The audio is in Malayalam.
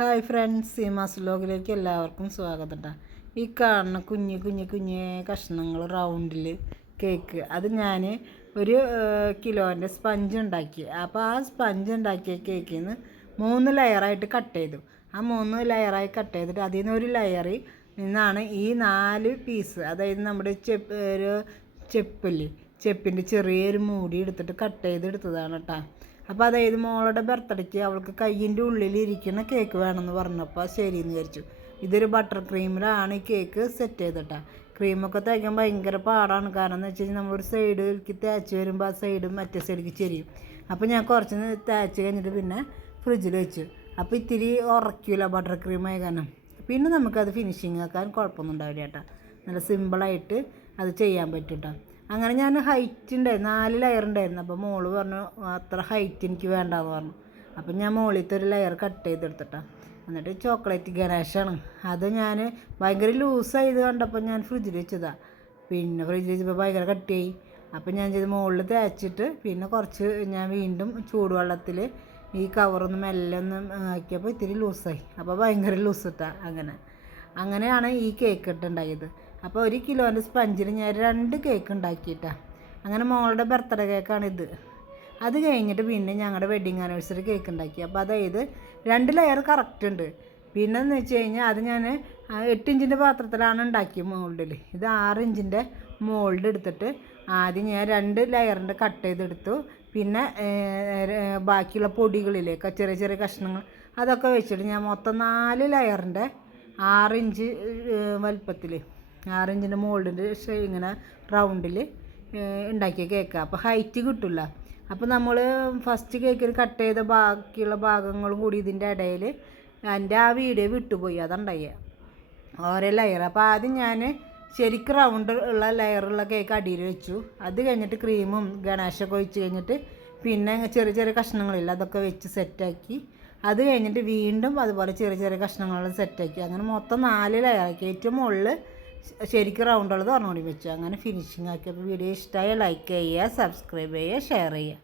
ഹായ് ഫ്രണ്ട്സ്, സീമാസ് വ്ലോഗിലേക്ക് എല്ലാവർക്കും സ്വാഗതം. ഈ കാണുന്ന കുഞ്ഞ് കഷ്ണങ്ങൾ റൗണ്ടിൽ കേക്ക്, അത് ഞാൻ ഒരു കിലോൻ്റെ സ്പഞ്ച് ഉണ്ടാക്കി. അപ്പോൾ ആ സ്പഞ്ച് ഉണ്ടാക്കിയ കേക്കിൽ നിന്ന് 3 ലെയറായിട്ട് കട്ട് ചെയ്തു. ആ 3 ലെയറായി കട്ട് ചെയ്തിട്ട് അതിൽ നിന്ന് ഒരു ലെയറിൽ നിന്നാണ് ഈ 4 പീസ്, അതായത് നമ്മുടെ ചെപ്പിൻ്റെ ചെറിയൊരു മൂടി എടുത്തിട്ട് കട്ട് ചെയ്തെടുത്തതാണ് കേട്ടോ. അപ്പോൾ അതായത് മോളുടെ ബർത്ത്ഡേക്ക് അവൾക്ക് കയ്യിൻ്റെ ഉള്ളിലിരിക്കുന്ന കേക്ക് വേണമെന്ന് പറഞ്ഞപ്പോൾ ശരിയെന്ന് വിചാരിച്ചു. ഇതൊരു ബട്ടർ ക്രീമിലാണ് ഈ കേക്ക് സെറ്റ് ചെയ്തിട്ടാ. ക്രീമൊക്കെ തേക്കാൻ ഭയങ്കര പാടാണ്. കാരണം എന്ന് വെച്ച് കഴിഞ്ഞാൽ നമ്മളൊരു സൈഡിലേക്ക് തേച്ച് വരുമ്പോൾ ആ സൈഡ് മറ്റേ സൈഡിലേക്ക് ചെരിയും. അപ്പോൾ ഞാൻ കുറച്ച് തേച്ച് കഴിഞ്ഞിട്ട് പിന്നെ ഫ്രിഡ്ജിൽ വെച്ചു. അപ്പോൾ ഇത്തിരി ഉറക്കില്ല ബട്ടർ ക്രീം ആയ കാരണം. പിന്നെ നമുക്കത് ഫിനിഷിങ് ആക്കാൻ കുഴപ്പമൊന്നും ഉണ്ടാവില്ല കേട്ടോ. നല്ല സിമ്പിളായിട്ട് അത് ചെയ്യാൻ പറ്റും കേട്ടോ. അങ്ങനെ ഞാൻ ഹൈറ്റ് ഉണ്ടായിരുന്നു, 4 ലെയർ ഉണ്ടായിരുന്നു. അപ്പോൾ മോള് പറഞ്ഞു അത്ര ഹൈറ്റ് എനിക്ക് വേണ്ടാന്ന് പറഞ്ഞു. അപ്പം ഞാൻ മുകളിലത്തെ ഒരു ലെയർ കട്ട് ചെയ്തെടുത്തിട്ടാണ്. എന്നിട്ട് ചോക്ലേറ്റ് ഗണേഷാണ് അത് ഞാൻ ഭയങ്കര ലൂസായത് കണ്ടപ്പോൾ ഞാൻ ഫ്രിഡ്ജിൽ വെച്ചതാണ്. പിന്നെ ഫ്രിഡ്ജിൽ വെച്ചപ്പോൾ ഭയങ്കര കട്ടിയായി. അപ്പം ഞാൻ ചെയ്ത് മുകളിൽ തേച്ചിട്ട് പിന്നെ കുറച്ച് ഞാൻ വീണ്ടും ചൂടുവെള്ളത്തിൽ ഈ കവറൊന്ന് മെല്ലെ ഒന്ന് ആക്കിയപ്പോൾ ഇത്തിരി ലൂസായി. അപ്പോൾ ഭയങ്കര ലൂസിട്ടാണ്. അങ്ങനെയാണ് ഈ കേക്ക് ഇട്ടുണ്ടാക്കിയത്. അപ്പോൾ 1 കിലോൻ്റെ സ്പഞ്ചിൽ ഞാൻ 2 കേക്ക് ഉണ്ടാക്കിയിട്ടാണ്. അങ്ങനെ മോളുടെ ബർത്ത്ഡേ കേക്കാണിത്. അത് കഴിഞ്ഞിട്ട് പിന്നെ ഞങ്ങളുടെ വെഡ്ഡിങ് ആനിവേഴ്സറി കേക്ക് ഉണ്ടാക്കി. അപ്പോൾ അതായത് 2 ലെയർ കറക്റ്റ് ഉണ്ട്. പിന്നെ എന്ന് വെച്ച് കഴിഞ്ഞാൽ അത് ഞാൻ 8 ഇഞ്ചിൻ്റെ പാത്രത്തിലാണ് ഉണ്ടാക്കിയത് മോൾഡിൽ. ഇത് 6 ഇഞ്ചിൻ്റെ മോൾഡ് എടുത്തിട്ട് ആദ്യം ഞാൻ 2 ലെയറിൻ്റെ കട്ട് ചെയ്തെടുത്തു. പിന്നെ ബാക്കിയുള്ള പൊടികളിലേക്ക് ചെറിയ കഷ്ണങ്ങൾ അതൊക്കെ വെച്ചിട്ട് ഞാൻ മൊത്തം 4 ലെയറിൻ്റെ 6 ഇഞ്ച് വലുപ്പത്തിൽ 6 ഇഞ്ചിൻ്റെ മോൾഡിൻ്റെ ഇങ്ങനെ റൗണ്ടിൽ ഉണ്ടാക്കിയ കേക്കാണ്. അപ്പോൾ ഹൈറ്റ് കിട്ടില്ല. അപ്പോൾ നമ്മൾ ഫസ്റ്റ് കേക്കിൽ കട്ട് ചെയ്ത ബാക്കിയുള്ള ഭാഗങ്ങളും കൂടി ഇതിൻ്റെ ഇടയിൽ എൻ്റെ ആ വീഡിയോ വിട്ടുപോയി. അതുണ്ടായ ഓരോ ലെയർ. അപ്പോൾ ആദ്യം ഞാൻ ശരിക്കും റൗണ്ട് ഉള്ള ലെയറുള്ള കേക്ക് അടിയിൽ വെച്ചു. അത് കഴിഞ്ഞിട്ട് ക്രീമും ഗണേശൊക്കെ ഒഴിച്ച് കഴിഞ്ഞിട്ട് പിന്നെ ചെറിയ കഷ്ണങ്ങളില്ല അതൊക്കെ വെച്ച് സെറ്റാക്കി. അത് കഴിഞ്ഞിട്ട് വീണ്ടും അതുപോലെ ചെറിയ കഷ്ണങ്ങൾ സെറ്റാക്കി. അങ്ങനെ മൊത്തം 4 ലെയറാക്കി. ഏറ്റവും മുകളിൽ ശരിക്കും റൗണ്ടുള്ളത് ഒരെണ്ണം കൂടി വെച്ചു. അങ്ങനെ ഫിനിഷിങ് ആക്കി. അപ്പോൾ വീഡിയോ ഇഷ്ടമായ ലൈക്ക് ചെയ്യുക, സബ്സ്ക്രൈബ് ചെയ്യുക, ഷെയർ ചെയ്യുക.